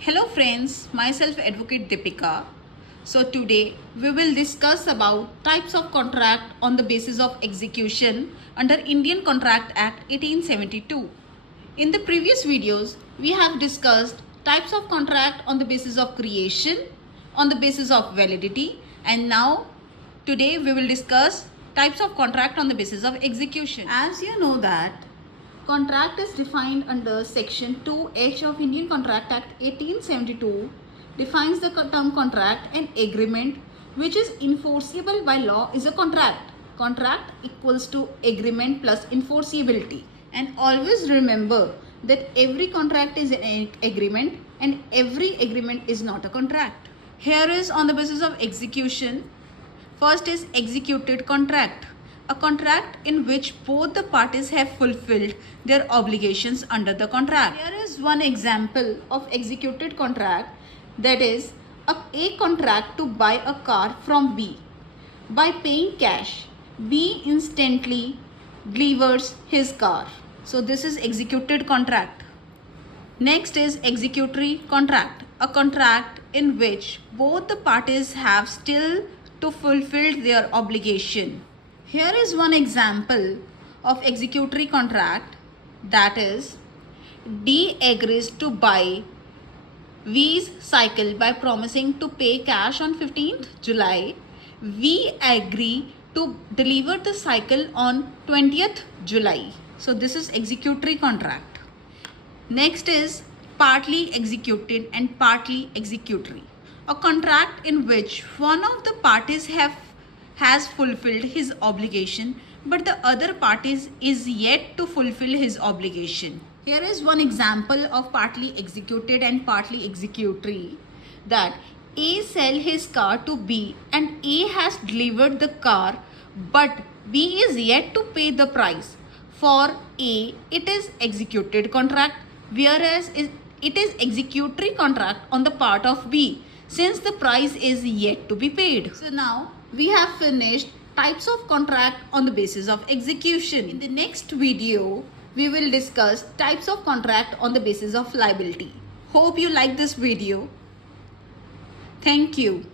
Hello friends, myself Advocate Deepika. So today we will discuss about types of contract on the basis of execution under Indian Contract Act 1872. In the previous videos, we have discussed types of contract on the basis of creation, on the basis of validity, and now today we will discuss types of contract on the basis of execution. As you know that contract is defined under section 2H of Indian Contract Act 1872, defines the term contract. An agreement which is enforceable by law is a contract. Contract equals to agreement plus enforceability. And always remember that every contract is an agreement and every agreement is not a contract. Here is on the basis of execution. First is executed contract. A contract in which both the parties have fulfilled their obligations under the contract. Here is one example of executed contract, that is a contract to buy a car from B. By paying cash, B instantly delivers his car. So this is executed contract. Next is executory contract, a contract in which both the parties have still to fulfill their obligation. Here is one example of executory contract, that is D agrees to buy V's cycle by promising to pay cash on 15th July. V agree to deliver the cycle on 20th July. So this is executory contract. Next is partly executed and partly executory, a contract in which one of the parties has fulfilled his obligation but the other parties is yet to fulfill his obligation. Here is one example of partly executed and partly executory, that A sell his car to B and A has delivered the car but B is yet to pay the price. For A, it is executed contract, whereas it is executory contract on the part of B, since the price is yet to be paid. So now we have finished types of contract on the basis of execution. In the next video, we will discuss types of contract on the basis of liability. Hope you like this video. Thank you.